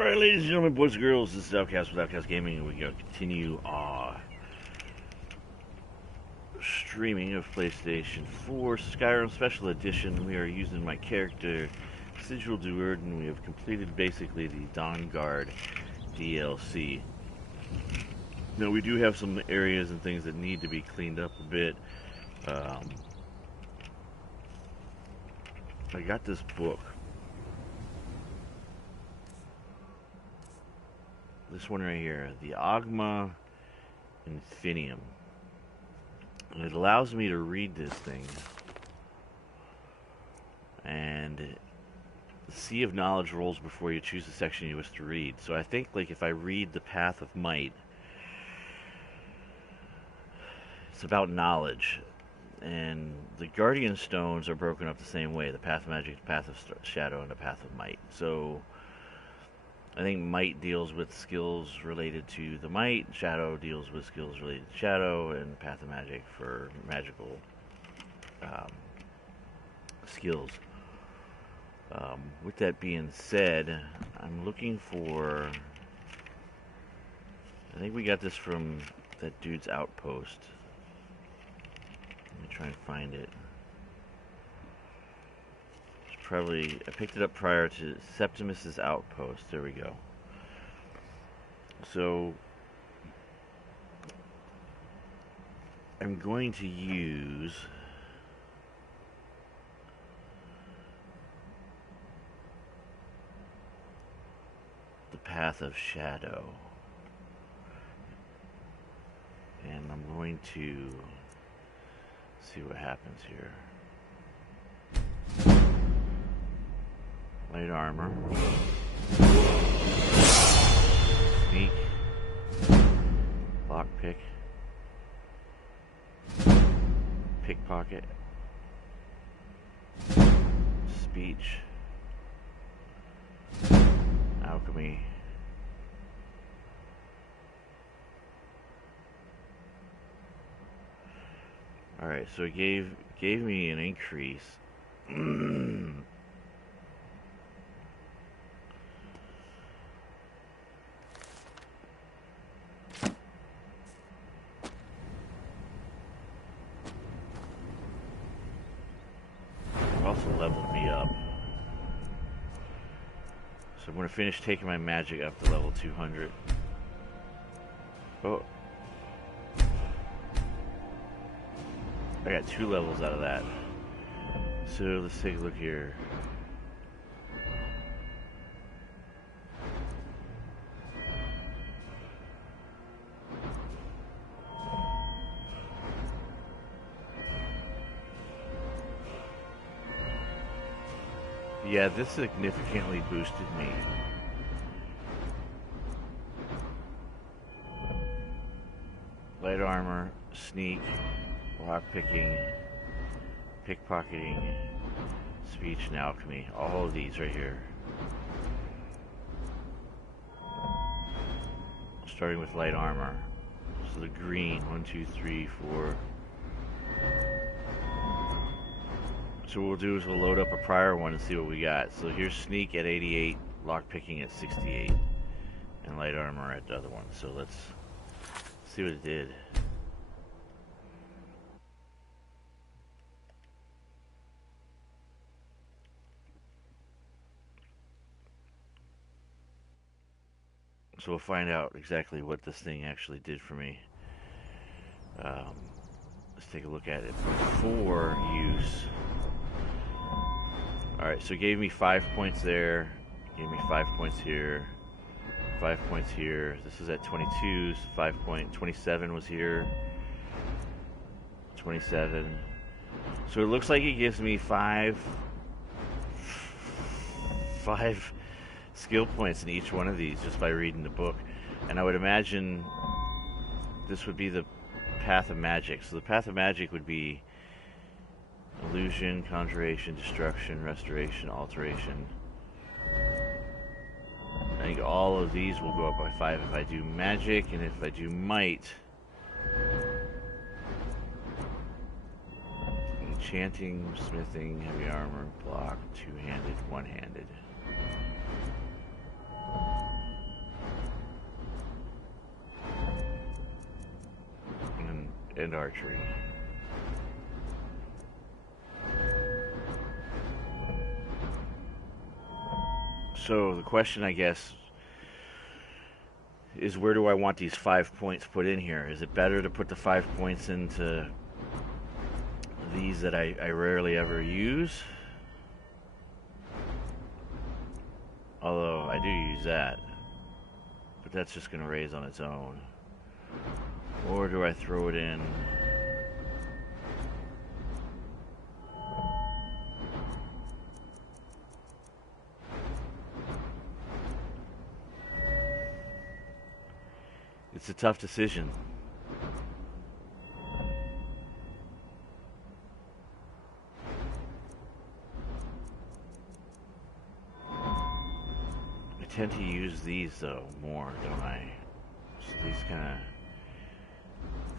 Alright, ladies and gentlemen, boys and girls, this is Outcast with Outcast Gaming, and we're going to continue streaming of PlayStation 4 Skyrim Special Edition. We are using my character, Sigil Duard, and we have completed basically the Dawn Guard DLC. Now, we do have some areas and things that need to be cleaned up a bit. I got this book. This one right here, the Ogma Infinium. And it allows me to read this thing. And the Sea of Knowledge rolls before you choose the section you wish to read. So I think, like, if I read the Path of Might, it's about knowledge. And the Guardian Stones are broken up the same way. The Path of Magic, the Path of Shadow, and the Path of Might. So I think Might deals with skills related to the Might, Shadow deals with skills related to Shadow, and Path of Magic for magical skills. With that being said, I'm looking for... I think we got this from that dude's outpost. Let me try and find it. Probably, I picked it up prior to Septimus's outpost. There we go. So I'm going to use the Path of Shadow, and I'm going to see what happens here. Light armor. Sneak. Lockpick. Pickpocket. Speech. Alchemy. Alright, so it gave me an increase. Leveled me up. So I'm going to finish taking my magic up to level 200. Oh. I got 2 levels out of that. So let's take a look here. Yeah, this significantly boosted me. Light armor, sneak, lockpicking, pickpocketing, speech, and alchemy. All of these right here. Starting with light armor. So the green, 1, 2, 3, 4. So what we'll do is we'll load up a prior one and see what we got. So here's sneak at 88, lockpicking at 68, and light armor at the other one. So let's see what it did. So we'll find out exactly what this thing actually did for me. Let's take a look at it before use. Alright, so it gave me 5 points there, gave me 5 points here, 5 points here. This is at 22, so 5 point, 27 was here, 27. So it looks like it gives me five skill points in each one of these just by reading the book. And I would imagine this would be the Path of Magic. So the Path of Magic would be illusion, conjuration, destruction, restoration, alteration. I think all of these will go up by 5 if I do magic, and if I do might, enchanting, smithing, heavy armor, block, two-handed, one-handed. and archery. So the question, I guess, is where do I want these 5 points put in here? Is it better to put the 5 points into these that I rarely ever use? Although I do use that, but that's just going to raise on its own. Or do I throw it in? It's a tough decision. I tend to use these though more, don't I? So these kind of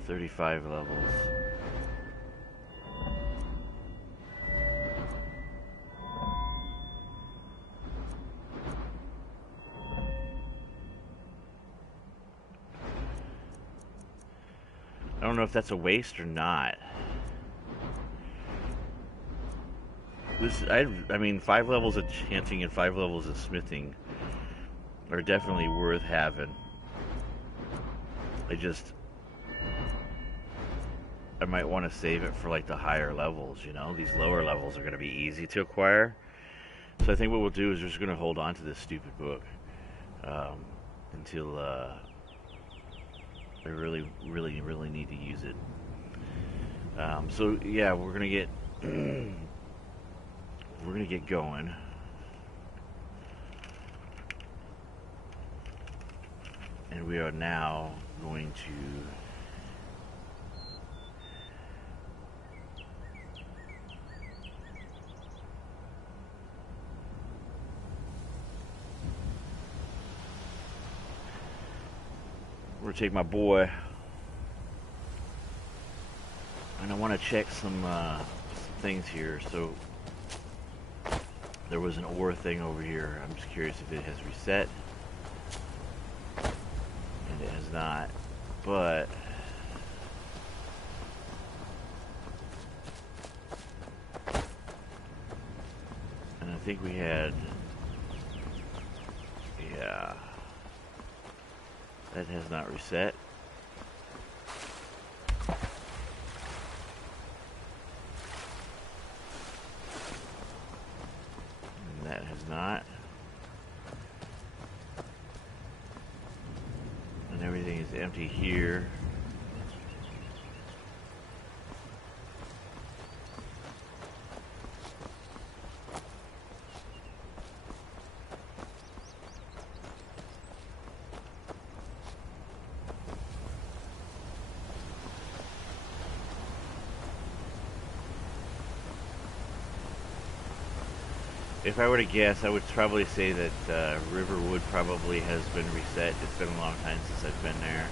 35 levels. I don't know if that's a waste or not. I mean, 5 levels of chanting and 5 levels of smithing are definitely worth having. I might want to save it for like the higher levels, you know? These lower levels are going to be easy to acquire. So I think what we'll do is we're just going to hold on to this stupid book until I really need to use it. So yeah, we're gonna get going. And we are now going to take my boy, and I want to check some things here. So there was an ore thing over here. I'm just curious if it has reset, and it has not. But and I think we had, yeah. That has not reset. And that has not. And everything is empty here. If I were to guess, I would probably say that Riverwood probably has been reset. It's been a long time since I've been there.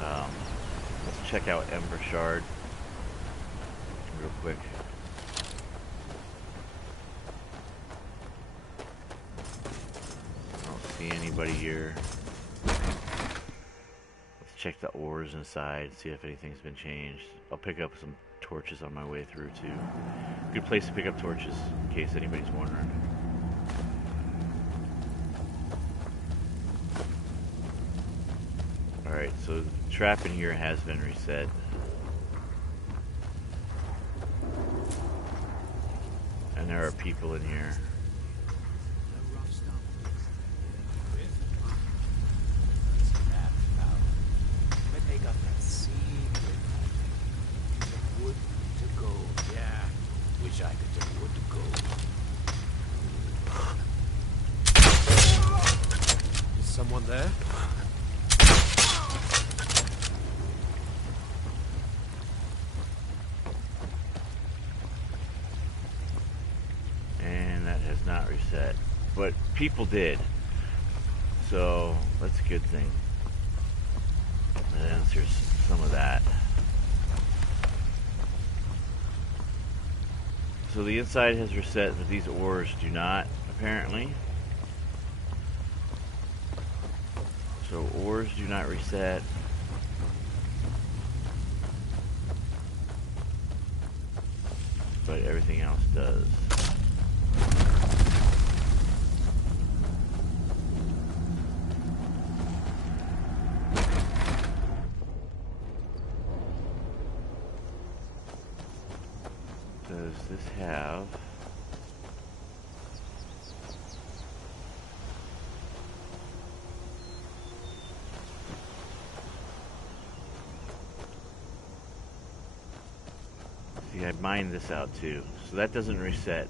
Let's check out Ember Shard real quick. I don't see anybody here. Let's check the ores inside, see if anything's been changed. I'll pick up some torches on my way through too. Good place to pick up torches in case anybody's wondering. Alright, so the trap in here has been reset. And there are people in here. Someone there? And that has not reset. But people did. So that's a good thing. That answers some of that. So the inside has reset, but these ores do not, apparently. So ores do not reset. but everything else does. Does this have... See, I mined this out too, so that doesn't reset,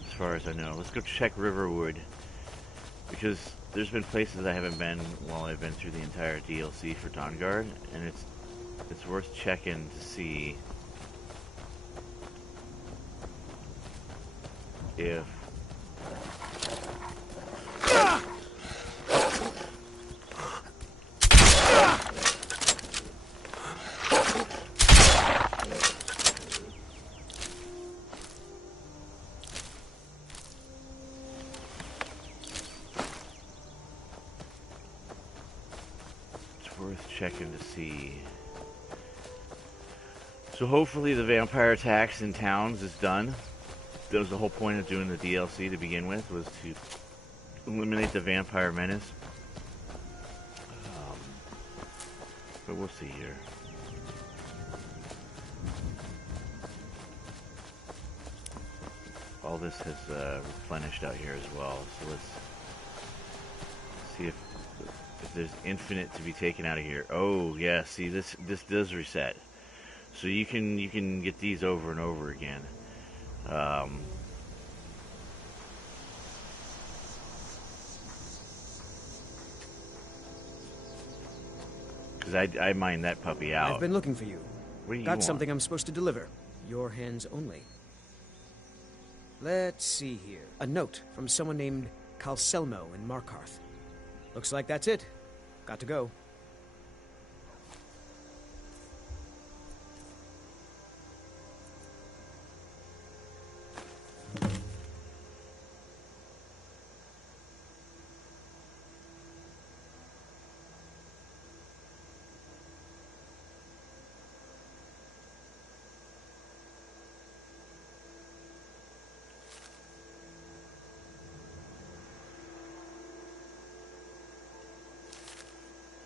as far as I know. Let's go check Riverwood, because there's been places I haven't been while I've been through the entire DLC for Dawnguard, and it's worth checking to see if checking to see. So hopefully the vampire attacks in towns is done. That was the whole point of doing the DLC to begin with, was to eliminate the vampire menace. But we'll see here. All this has replenished out here as well. So let's see if there's infinite to be taken out of here. Oh yeah, see this does reset. So you can get these over and over again. Because I mined that puppy out. I've been looking for you. What do you Got want? something I'm supposed to deliver. Your hands only. Let's see here. A note from someone named Calselmo in Markarth. Looks like that's it. Got to go.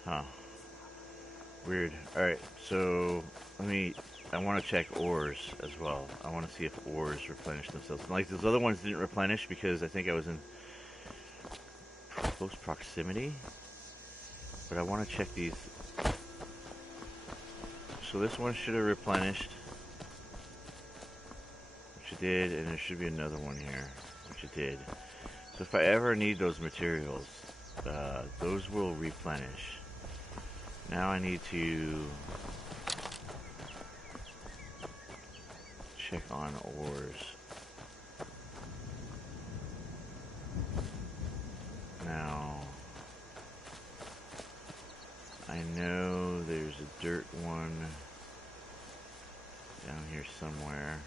Huh. Weird. Alright, so I want to check ores as well. I want to see if ores replenish themselves. Like, those other ones didn't replenish because I think I was in close proximity. But I want to check these. So this one should have replenished. Which it did, and there should be another one here. Which it did. So if I ever need those materials, those will replenish. Now I need to check on ores. Now, I know there's a dirt one down here somewhere.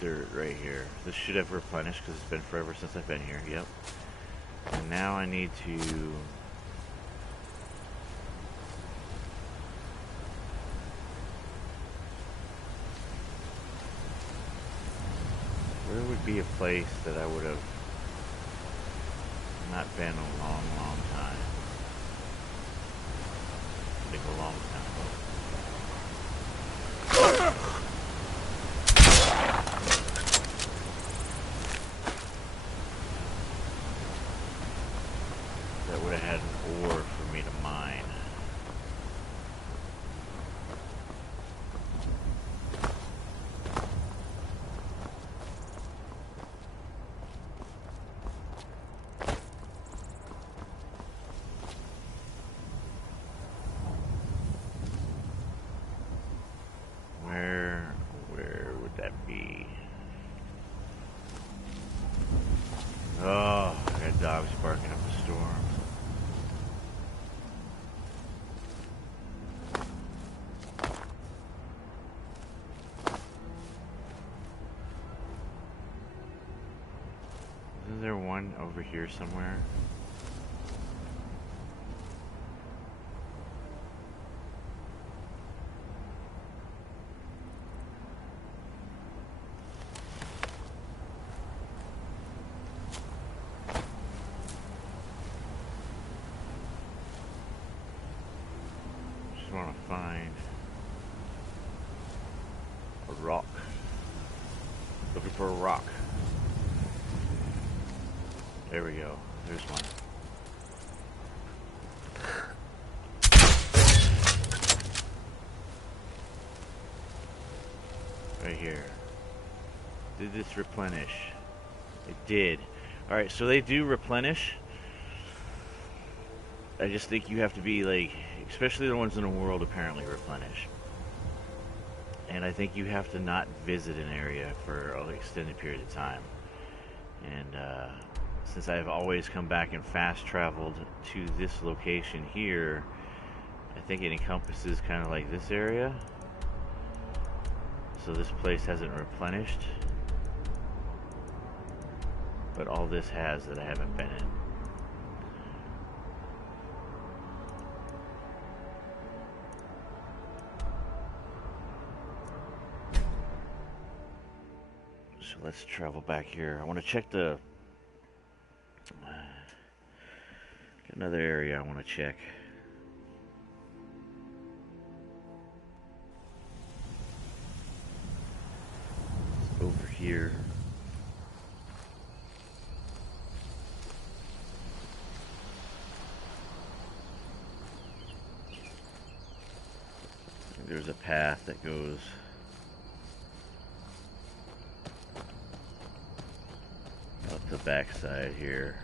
Dirt right here. This should have replenished because it's been forever since I've been here. Yep. And now I need to where would be a place that I would have not been a long, long time? I think a long time. That would have had an ore for me to mine. there one over here somewhere? Just want to find a rock. Looking for a rock. There we go. There's one. Right here. Did this replenish? It did. Alright, so they do replenish. I just think you have to be like, especially the ones in the world apparently replenish. And I think you have to not visit an area for an extended period of time. And since I've always come back and fast traveled to this location here, I think it encompasses kind of like this area. So this place hasn't replenished. But all this has that I haven't been in. So let's travel back here. I want to check the... Got another area I want to check. It's over here. There's a path that goes up the backside here.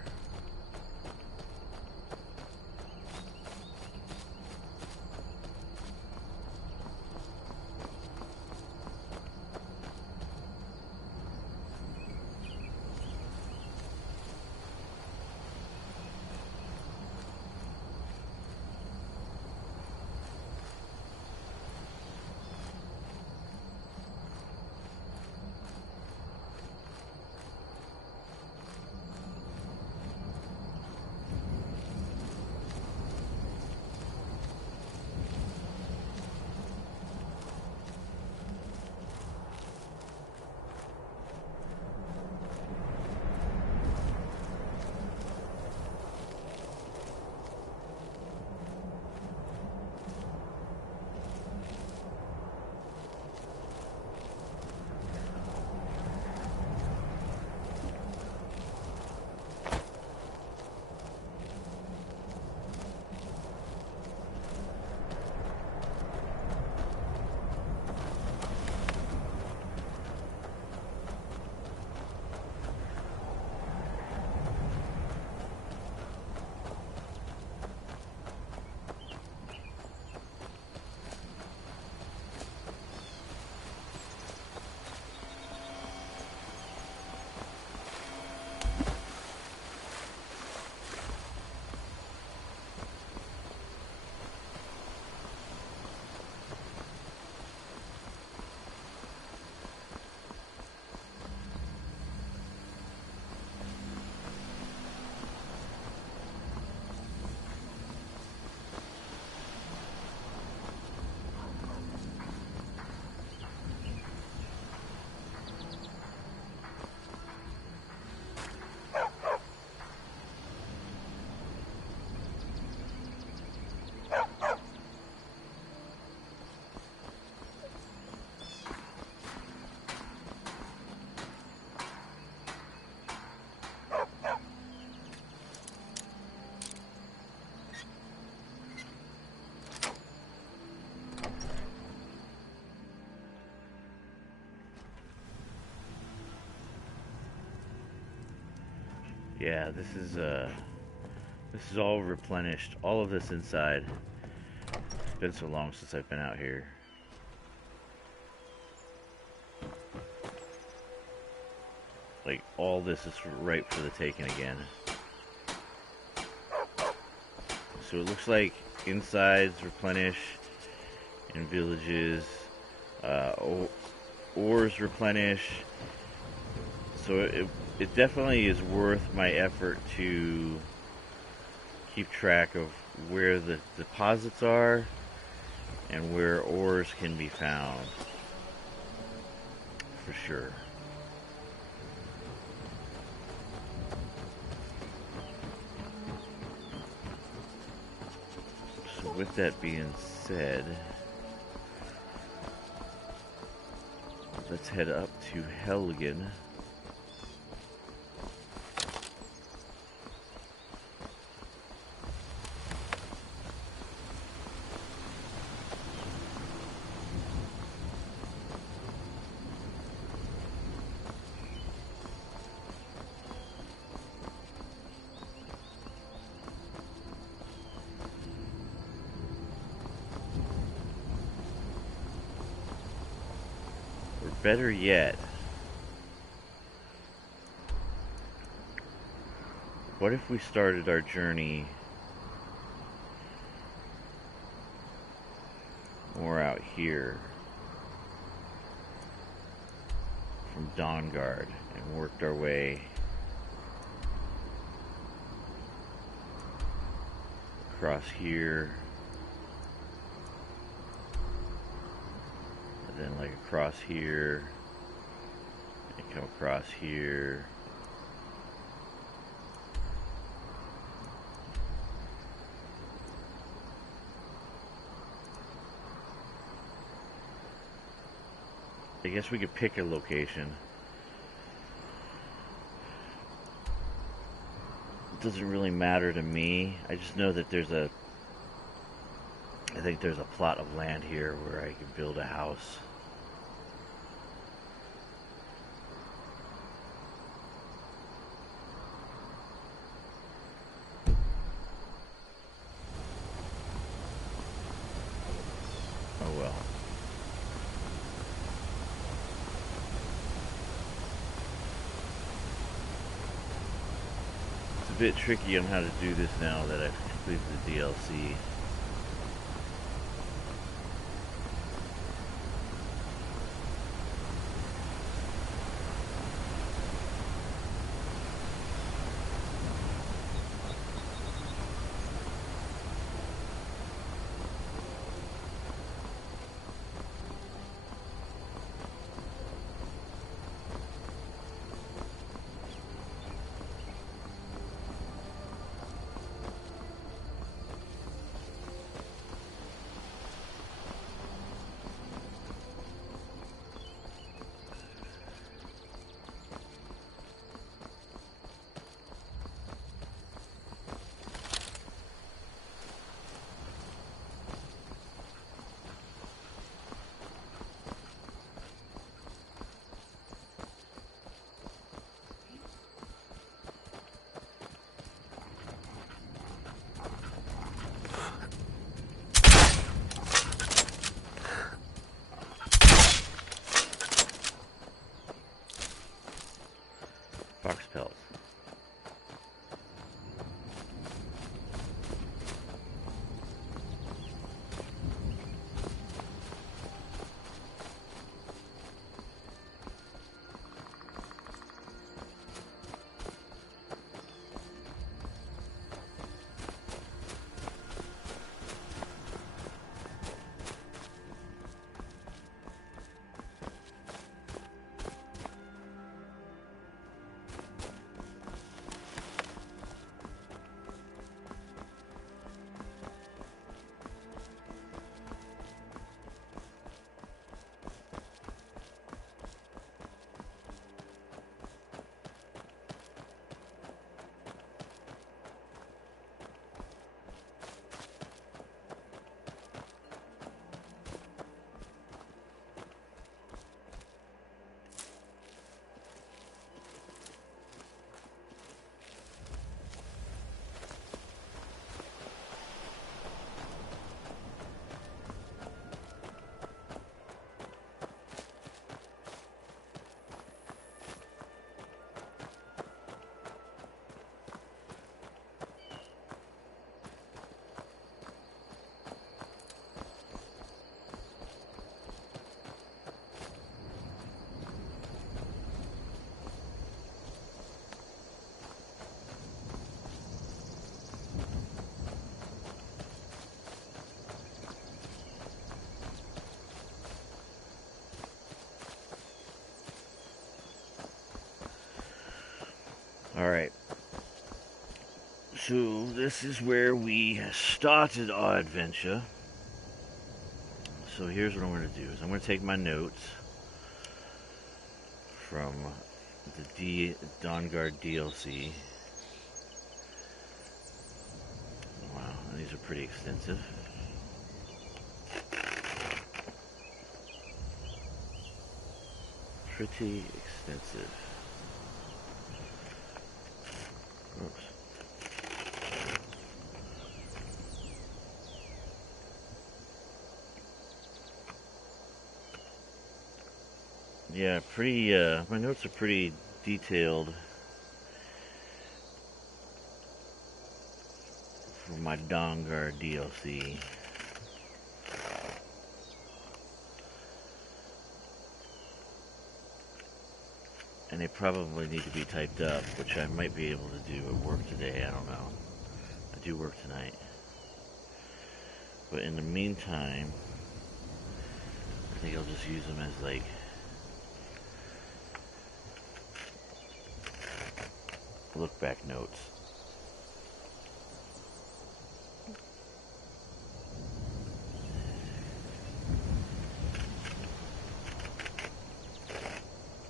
Yeah, this is all replenished. All of this inside. It's been so long since I've been out here. Like, all this is ripe for the taking again. So it looks like insides replenish in villages, ores replenish. So it definitely is worth my effort to keep track of where the deposits are and where ores can be found. For sure. So with that being said, let's head up to Helgen. Or better yet, what if we started our journey more out here from Dawnguard and worked our way across here, and then like across here, and come across here. I guess we could pick a location. It doesn't really matter to me. I just know that I think there's a plot of land here where I can build a house. Oh well. It's a bit tricky on how to do this now that I've completed the DLC. Alright. So, this is where we started our adventure. So, here's what I'm going to do. Is I'm going to take my notes from the Dawnguard DLC. Wow, these are pretty extensive. Pretty extensive. Oops. Yeah, pretty, my notes are pretty detailed for my Dawnguard DLC. And they probably need to be typed up, which I might be able to do at work today, I don't know. I do work tonight. But in the meantime, I think I'll just use them as like look back notes.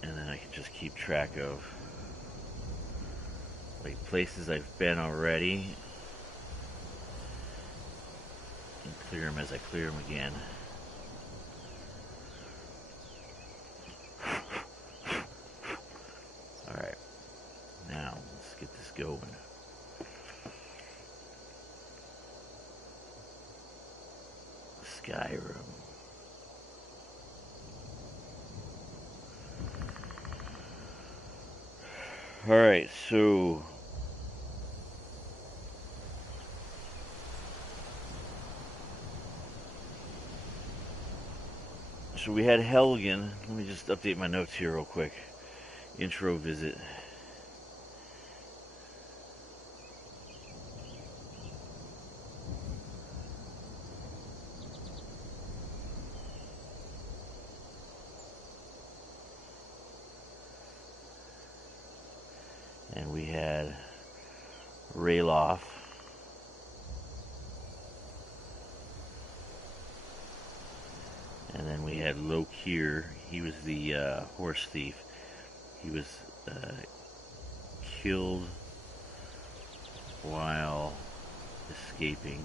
And then I can just keep track of like places I've been already and clear them as I clear them again. Alright, now let's get this going. Skyrim. Alright, so we had Helgen. Let me just update my notes here real quick. Intro visit. And we had Rayloff. And then we had Lokir. He was the horse thief. He was killed while escaping.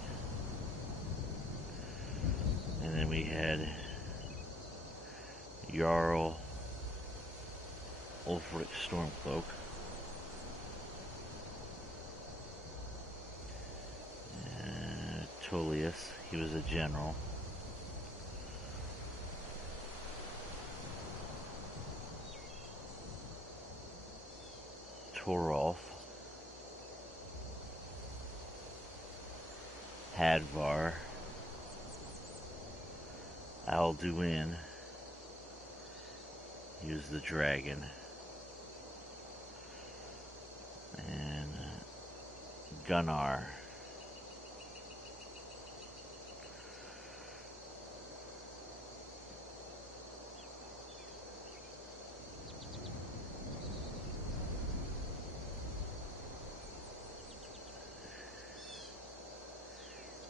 And then we had Jarl Ulfric Stormcloak. Tullius, he was a general. Torolf. Hadvar. Alduin. He was the dragon. And Gunnar.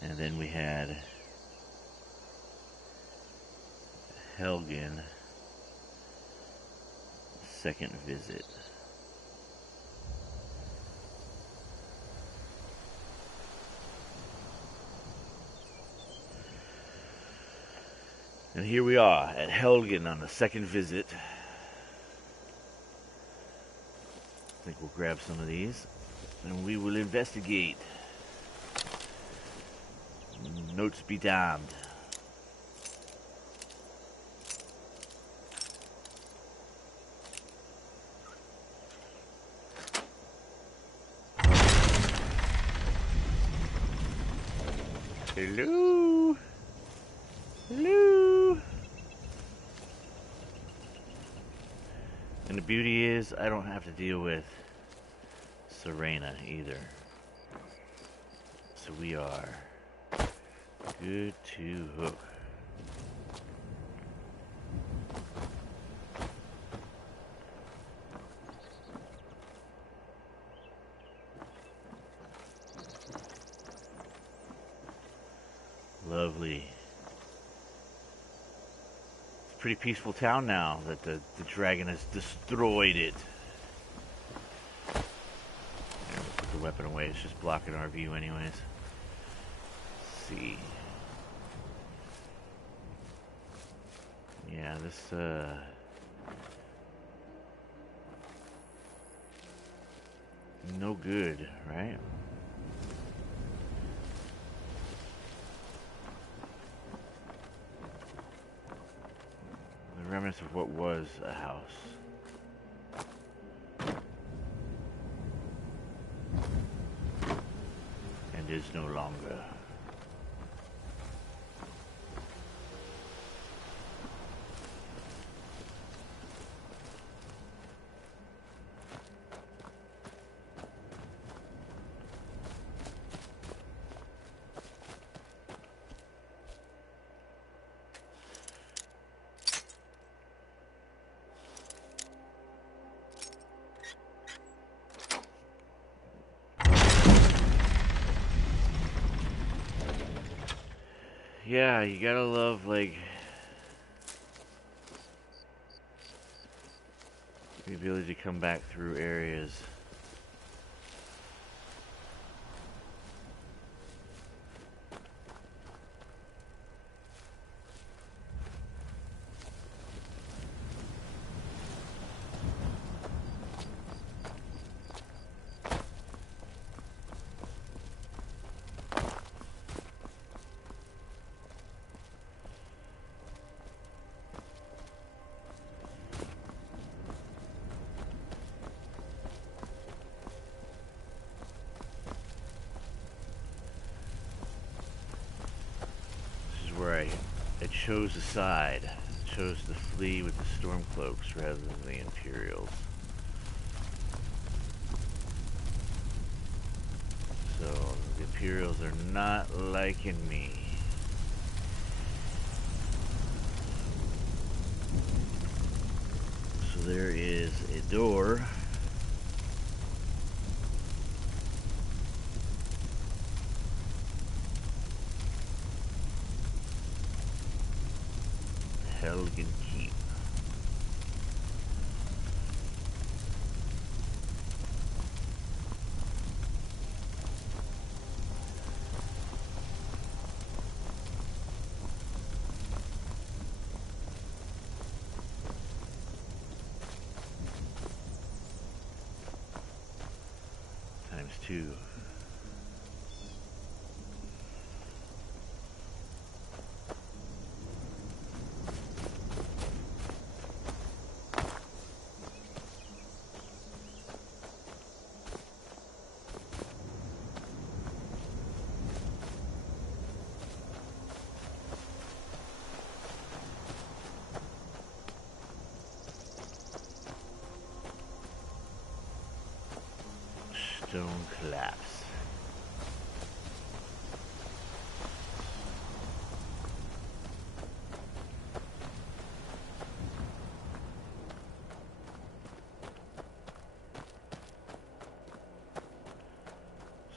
And then we had Helgen, second visit. And here we are at Helgen on the second visit. I think we'll grab some of these and we will investigate. Notes be damned. Hello? Hello? And the beauty is, I don't have to deal with Serena either. So we are good to hook. lovely. It's a pretty peaceful town now that the dragon has destroyed it. There, we'll put the weapon away. It's just blocking our view anyways. Let's see. Yeah, this, no good, right? The remnants of what was a house. And is no longer. Yeah, you gotta love, like, the ability to come back through areas. Where I chose a side. I chose to flee with the Stormcloaks rather than the Imperials. So the Imperials are not liking me. So there is a door. Helgen Keep. ×2. Stone collapse.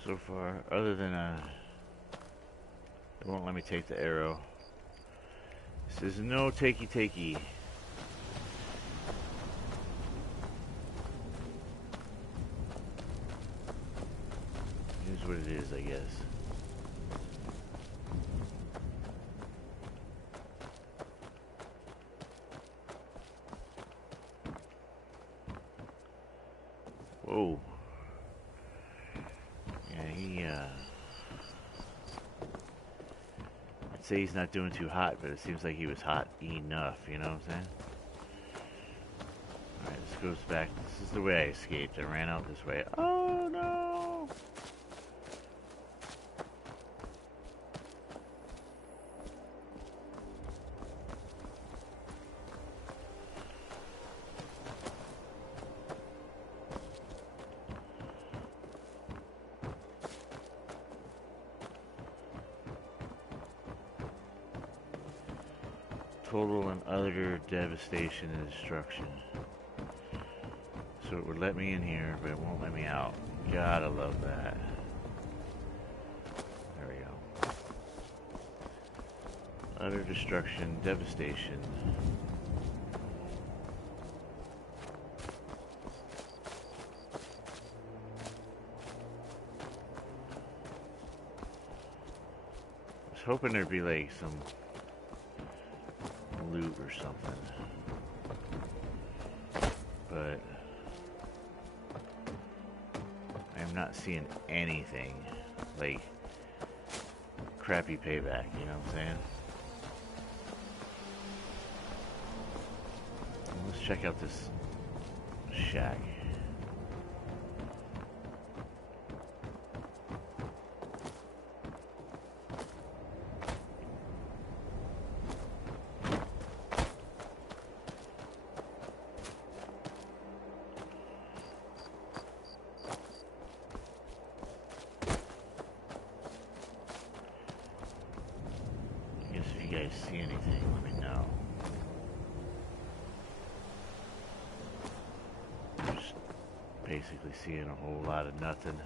So far, other than it won't let me take the arrow. This is no takey. What it is, I guess. Whoa. Yeah, I'd say he's not doing too hot, but it seems like he was hot enough, you know what I'm saying? Alright, this goes back. This is the way I escaped. I ran out this way. Oh no! Total and utter devastation and destruction. So it would let me in here, but it won't let me out. Gotta love that. There we go. Utter destruction, devastation. I was hoping there'd be like some loot or something, but I'm not seeing anything. Like crappy payback, you know what I'm saying? Let's check out this shack. If you guys see anything, let me know. Just basically seeing a whole lot of nothing.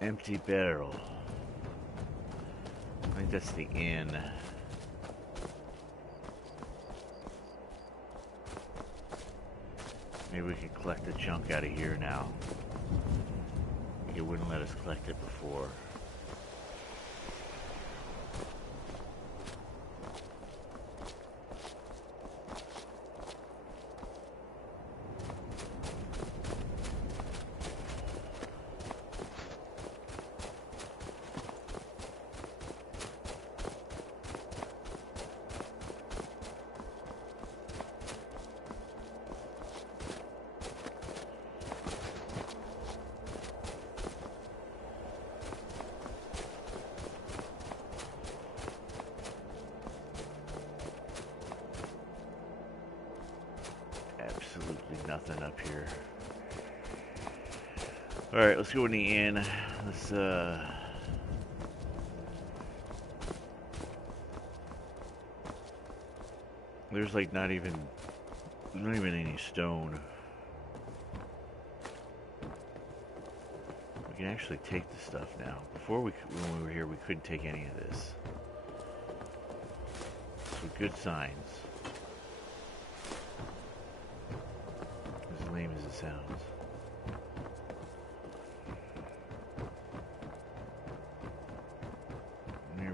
Empty barrel. I think that's the inn. Maybe we can collect the junk out of here now. It wouldn't let us collect it before. Absolutely nothing up here. Alright, let's go in the inn. Let's, there's like not even any stone. We can actually take the stuff now. Before when we were here, we couldn't take any of this. So good signs. As lame as it sounds.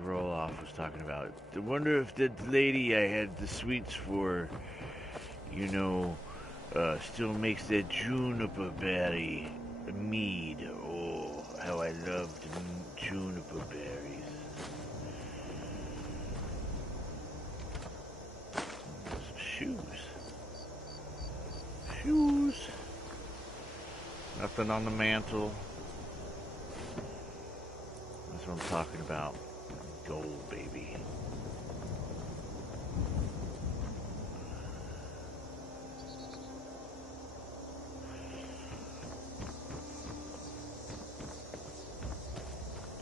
Roloff was talking about. I wonder if the lady I had the sweets for, you know, still makes that juniper berry mead. Oh, how I loved juniper berries. Some shoes. Shoes. Nothing on the mantle. That's what I'm talking about. Gold, baby.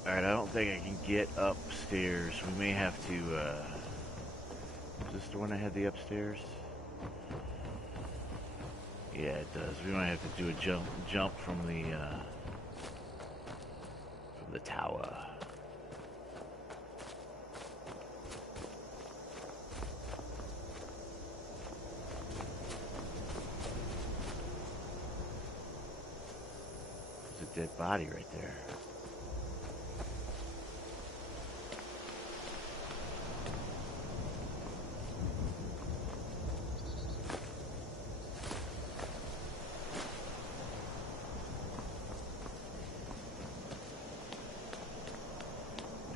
Alright, I don't think I can get upstairs. We may have to, is this the one that had the upstairs? Yeah, it does. We might have to do a jump from the tower. Dead body right there.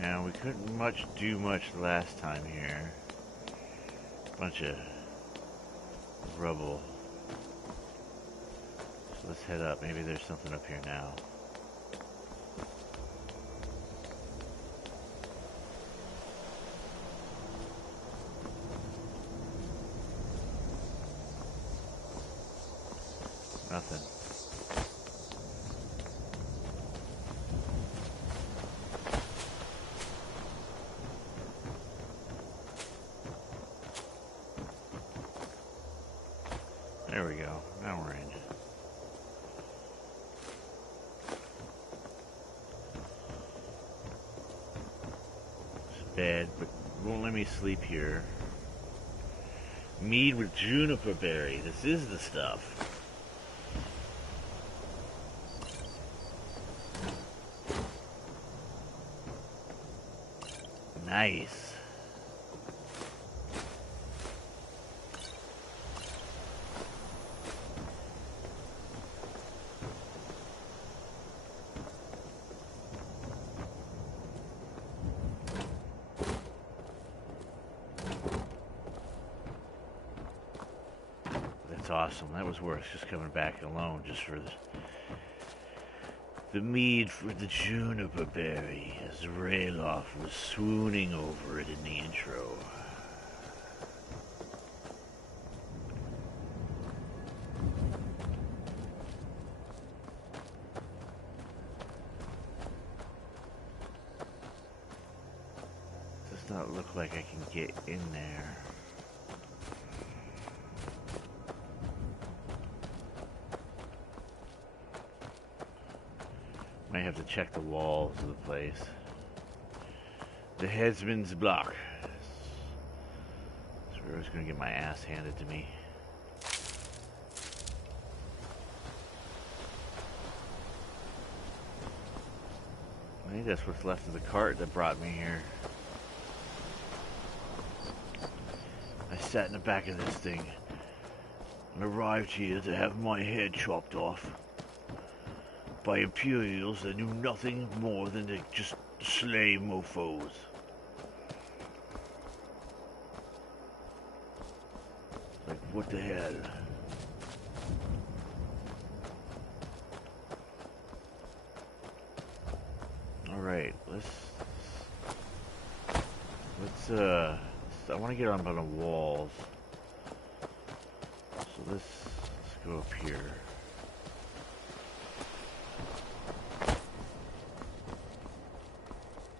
Now we couldn't do much last time here. Bunch of rubble. So let's head up. Maybe there's something up here now. Nothing. There we go. Now we're in. It's bad, but won't let me sleep here. Mead with juniper berry. This is the stuff. Nice. That's awesome. That was worth just coming back alone just for the mead for the juniper berry, as Rayloff was swooning over it in the intro. Does not look like I can get in there. I have to check the walls of the place. The headsman's block. That's where I was going to get my ass handed to me. I think that's what's left of the cart that brought me here. I sat in the back of this thing and arrived here to have my head chopped off by Imperials that knew nothing more than to just slay mofos. Like, what the hell? Alright, let's I want to get on by the walls. So let's go up here.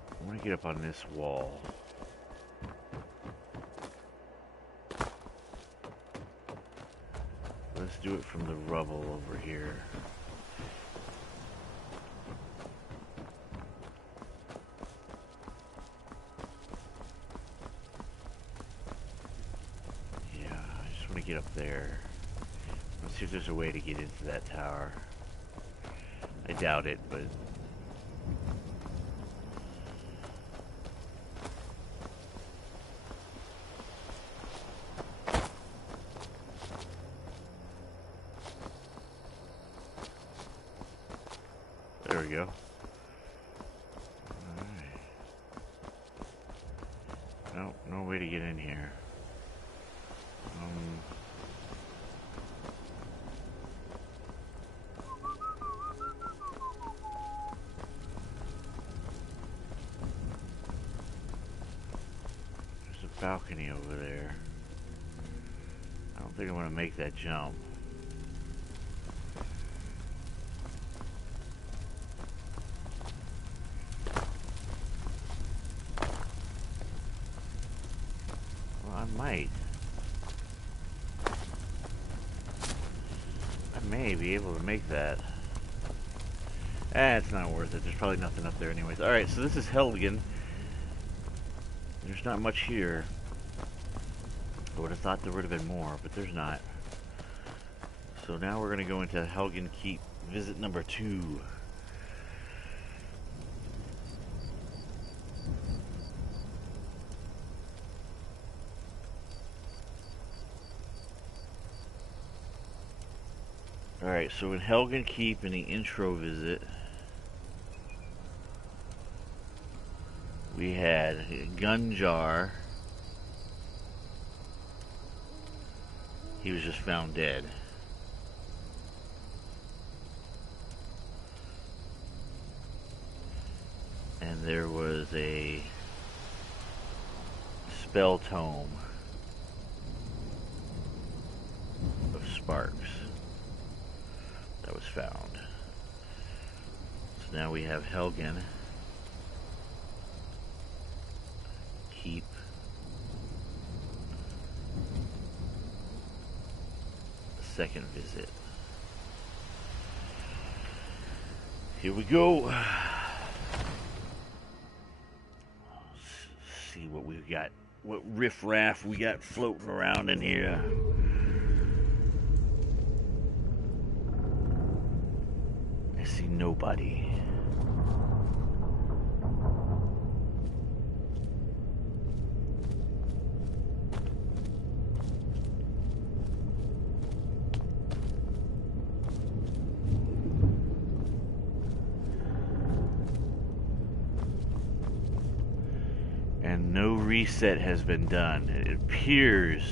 I want to get up on this wall. Let's do it from the rubble over here. Yeah, I just want to get up there. Let's see if there's a way to get into that tower. I doubt it, but... There we go. Alright. No, no way to get in here. There's a balcony over there. I don't think I want to make that jump. I may be able to make that. It's not worth it. There's probably nothing up there anyways. Alright, so this is Helgen. There's not much here. I would have thought there would have been more, but there's not. So now we're going to go into Helgen Keep, visit number 2. Alright, so in Helgen Keep, in the intro visit, we had Gunjar. He was just found dead. And there was a spell tome of sparks that was found. So now we have Helgen Keep. second visit. Here we go. See what we've got. What riffraff we got floating around in here. I see nobody. And no reset has been done. It appears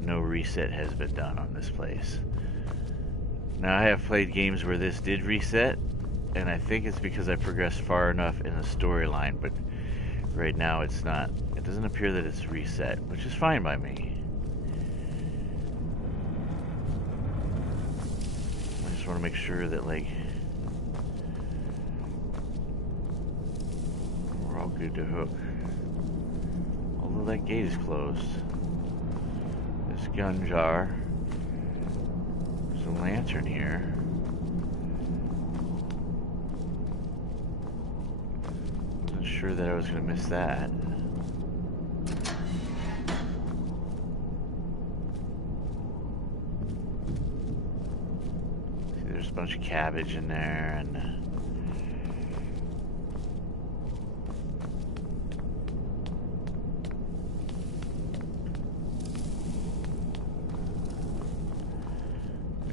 no reset has been done on this place. Now, I have played games where this did reset, and I think it's because I progressed far enough in the storyline, but right now it's not. It doesn't appear that it's reset, which is fine by me. I just want to make sure that, like, we're all good to hook. Although that gate is closed. This gun jar. There's a lantern here. Wasn't sure that I was going to miss that. See, there's a bunch of cabbage in there, and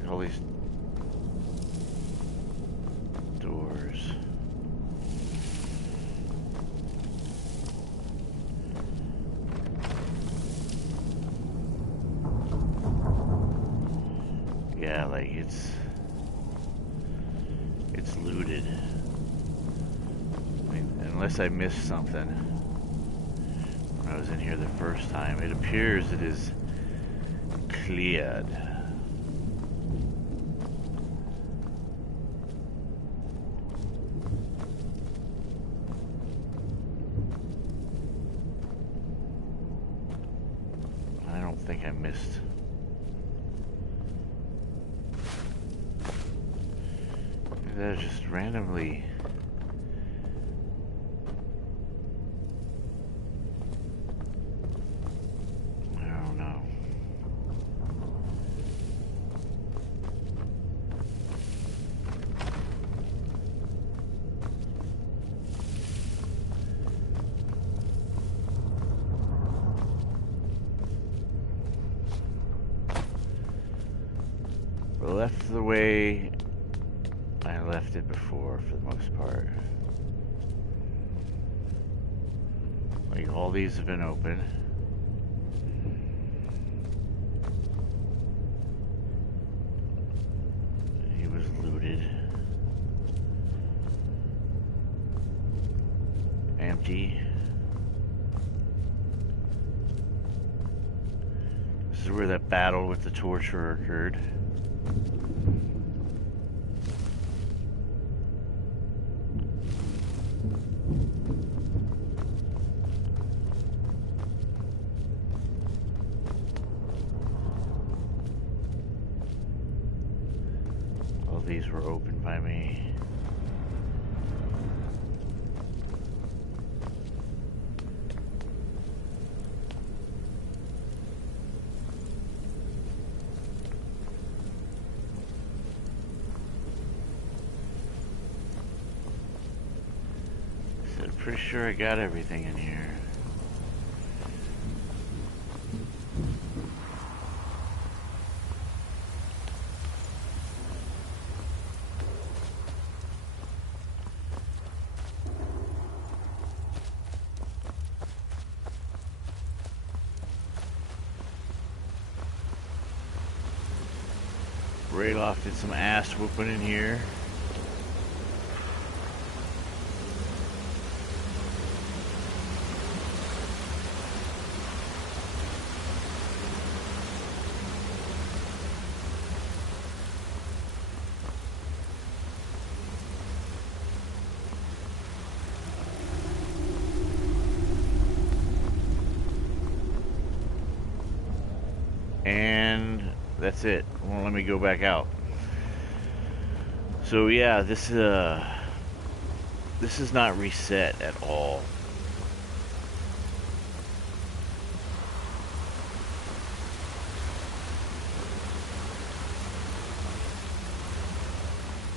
all these doors. Yeah, like it's looted. I mean, unless I missed something when I was in here the first time. It appears it is cleared. I don't think I missed. They're just randomly. I don't know. We left the way I left it before, for the most part. Like, all these have been open. He was looted. Empty. This is where that battle with the torturer occurred. These were opened by me. So I'm pretty sure I got everything in here. Rayloff did some ass whooping in here. And that's it. It won't let me go back out. So yeah, this is not reset at all.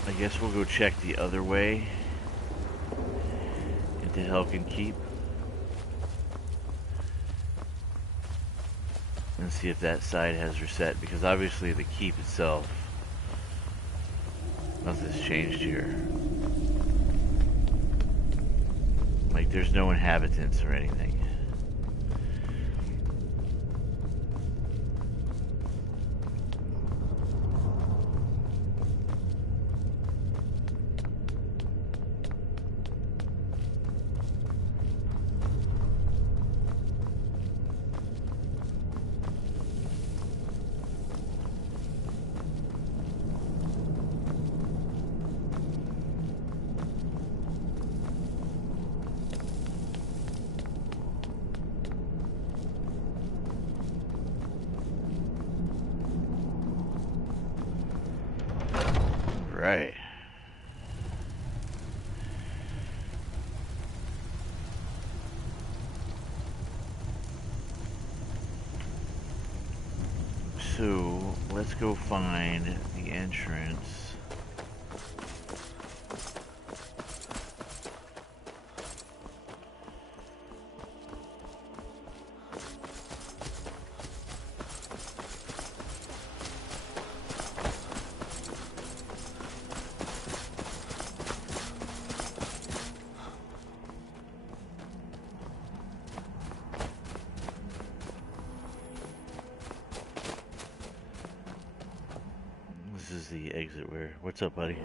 I guess we'll go check the other way into Helkin Keep and see if that side has reset, because obviously the keep itself, nothing's changed here. Like, there's no inhabitants or anything. Right. So, let's go find the entrance. This is the exit where... What's up, buddy?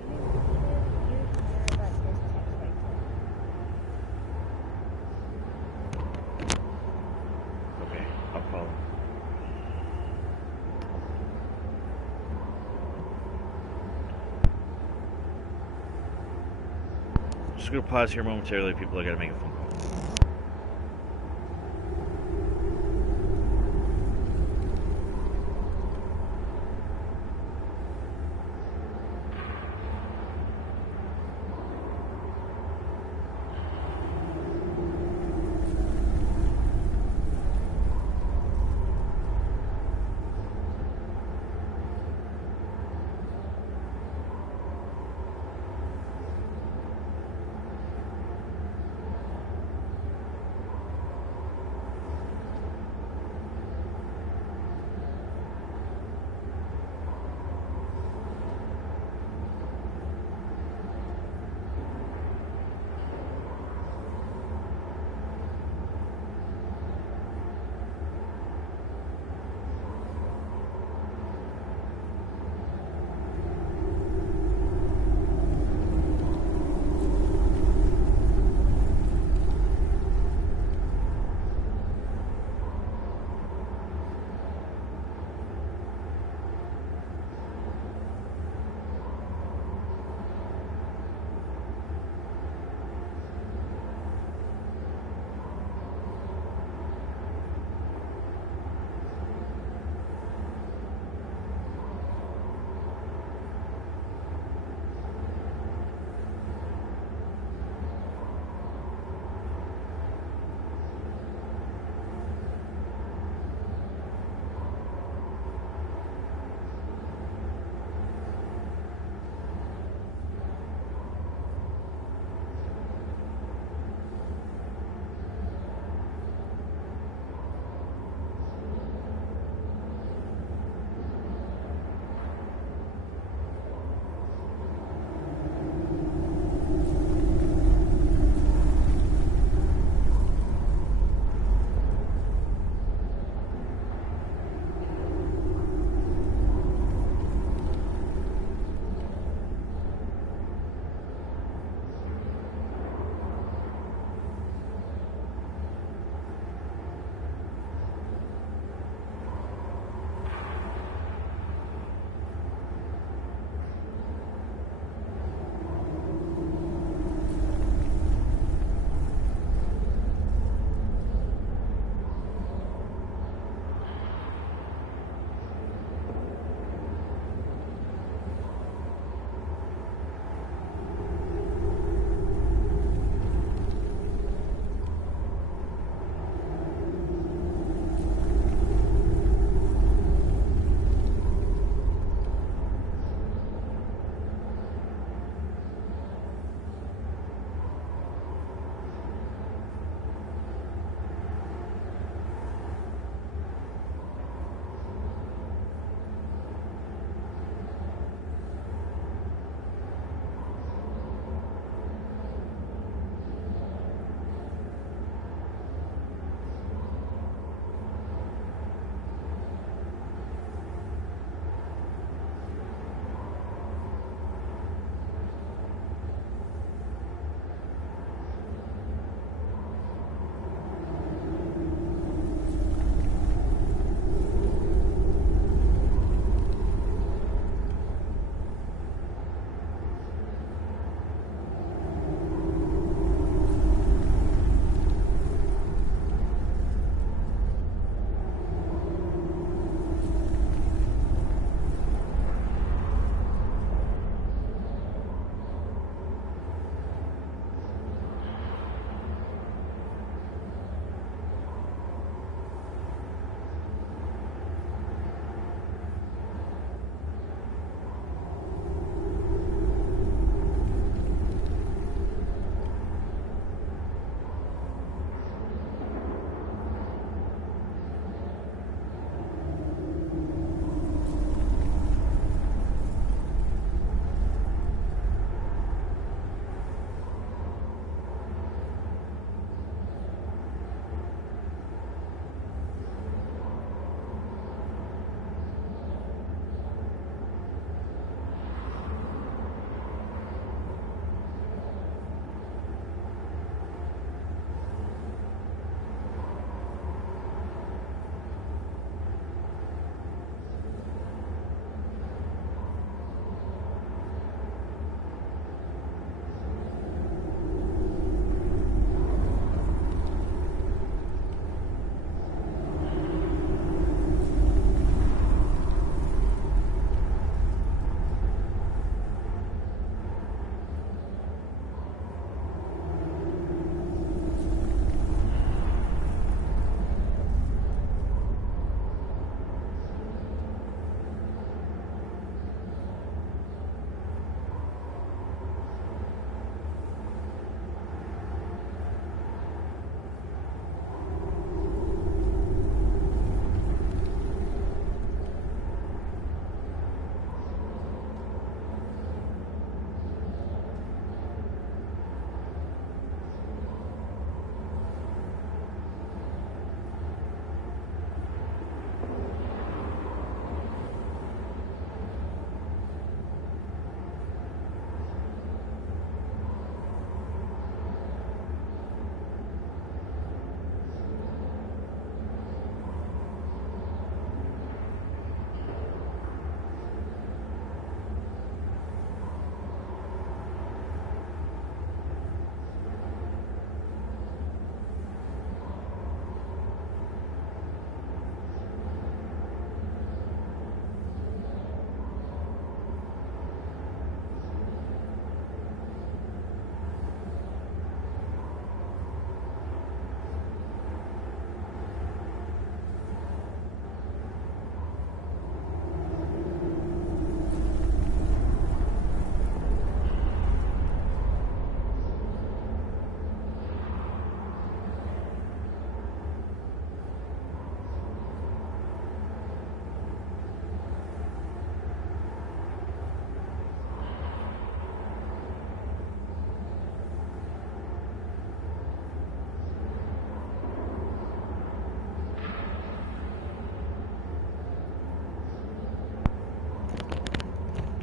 Okay, I'll follow. Just gonna pause here momentarily, people. I gotta make a phone call.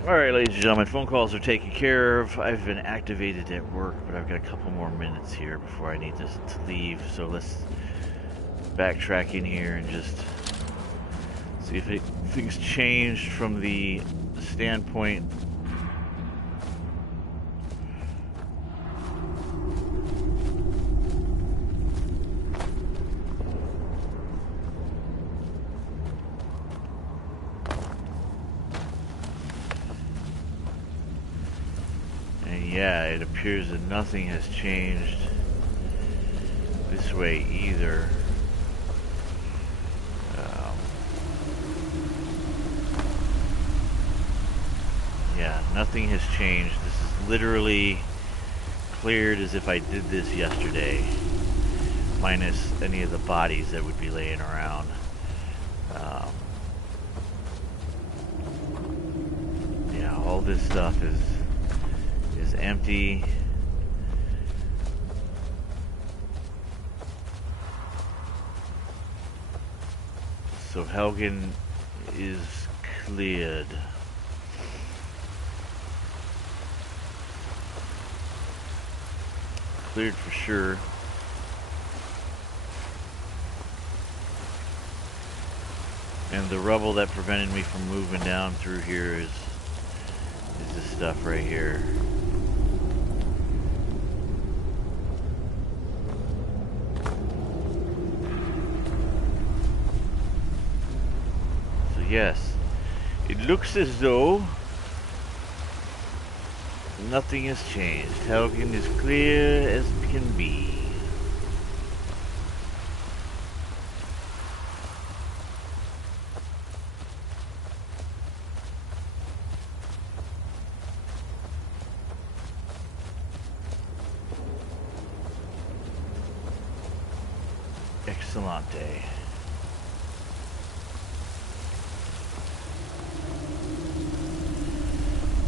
Alright, ladies and gentlemen, phone calls are taken care of. I've been activated at work, but I've got a couple more minutes here before I need to leave. So let's backtrack in here and just see if things changed from the standpoint. Yeah, it appears that nothing has changed this way either. Yeah, nothing has changed. This is literally cleared as if I did this yesterday, minus any of the bodies that would be laying around. Yeah, all this stuff is empty. So Helgen is cleared. Cleared for sure. And the rubble that prevented me from moving down through here is this stuff right here. Yes, it looks as though nothing has changed. Helgen is clear as can be. Excellente.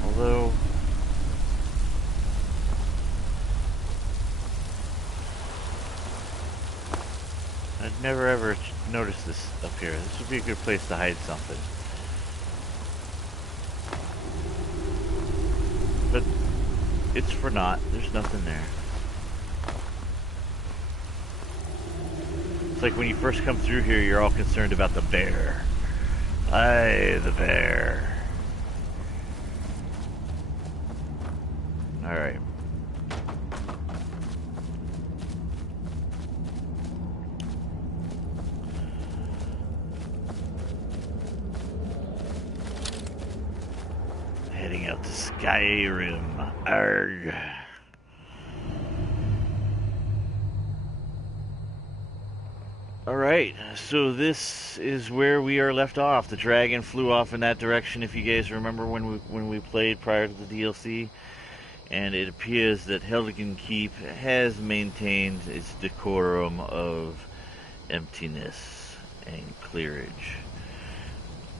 Although I'd never ever noticed this up here. This would be a good place to hide something. But it's for naught. There's nothing there. It's like when you first come through here, you're all concerned about the bear. Aye, the bear. Alright. Heading out to Skyrim. Arg. Alright, so this is where we are left off. The dragon flew off in that direction, if you guys remember when we played prior to the DLC. And it appears that Helgen Keep has maintained its decorum of emptiness and clearage.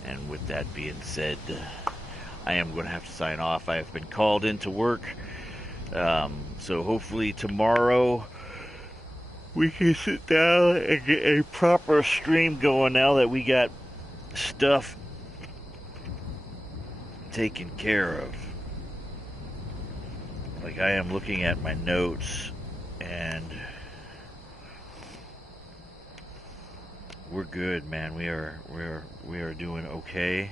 And with that being said, I am going to have to sign off. I have been called into work. So hopefully tomorrow we can sit down and get a proper stream going now that we got stuff taken care of. Like, I am looking at my notes, and we're good, man. We are doing okay.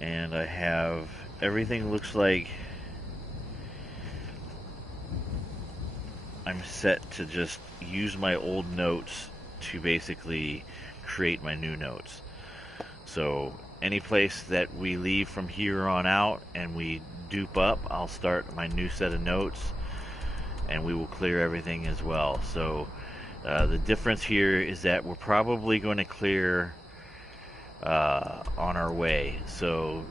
And I have everything looks like I'm set to just use my old notes to basically create my new notes. So any place that we leave from here on out and we dupe up, I'll start my new set of notes and we will clear everything as well. So the difference here is that we're probably going to clear on our way. So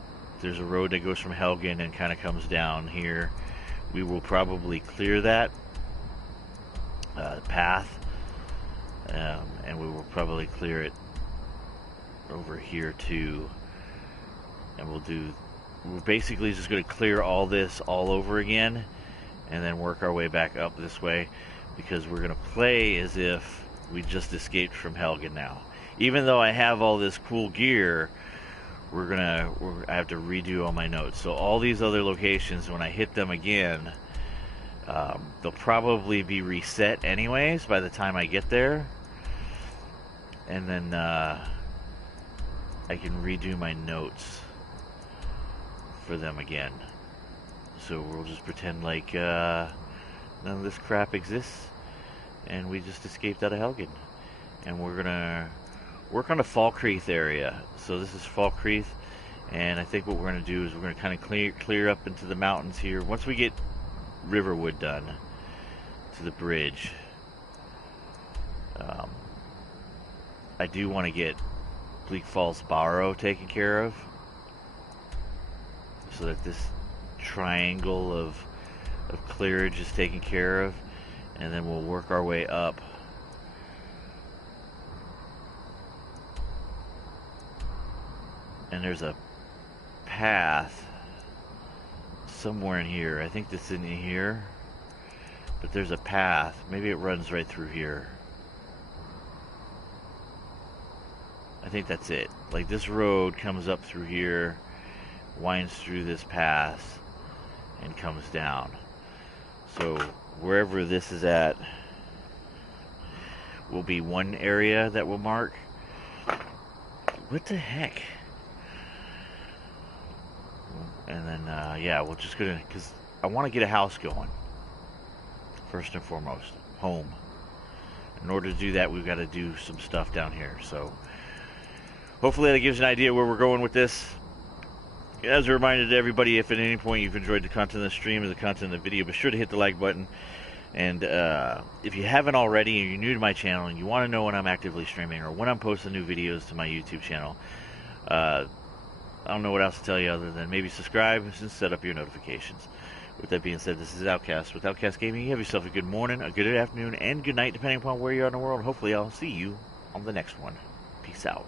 there's a road that goes from Helgen and kind of comes down here. We will probably clear that path, and we will probably clear it over here too. And we're basically just going to clear all this all over again and then work our way back up this way, because we're going to play as if we just escaped from Helgen now. Even though I have all this cool gear, I have to redo all my notes. So all these other locations, when I hit them again, they'll probably be reset anyways by the time I get there. And then I can redo my notes for them again. So we'll just pretend like none of this crap exists, and we just escaped out of Helgen. And we're gonna work on the Falkreath area. So this is Falkreath, and I think what we're gonna do is we're gonna kind of clear up into the mountains here. Once we get Riverwood done to the bridge, I do want to get Bleak Falls Barrow taken care of, so that this triangle of clearage is taken care of, and then we'll work our way up. And there's a path somewhere in here. I think this in here, but there's a path. Maybe it runs right through here. I think that's it. Like, this road comes up through here, winds through this pass, and comes down. So wherever this is at will be one area that we'll mark. What the heck? And then yeah, we're just gonna, because I want to get a house going first and foremost. Home. In order to do that, we've got to do some stuff down here. So hopefully that gives you an idea where we're going with this. As a reminder to everybody, if at any point you've enjoyed the content of the stream or the content of the video, be sure to hit the like button. And if you haven't already and you're new to my channel and you want to know when I'm actively streaming or when I'm posting new videos to my YouTube channel, I don't know what else to tell you other than maybe subscribe and set up your notifications. With that being said, this is Outcast with Outcast Gaming. You have yourself a good morning, a good afternoon, and good night, depending upon where you are in the world. Hopefully I'll see you on the next one. Peace out.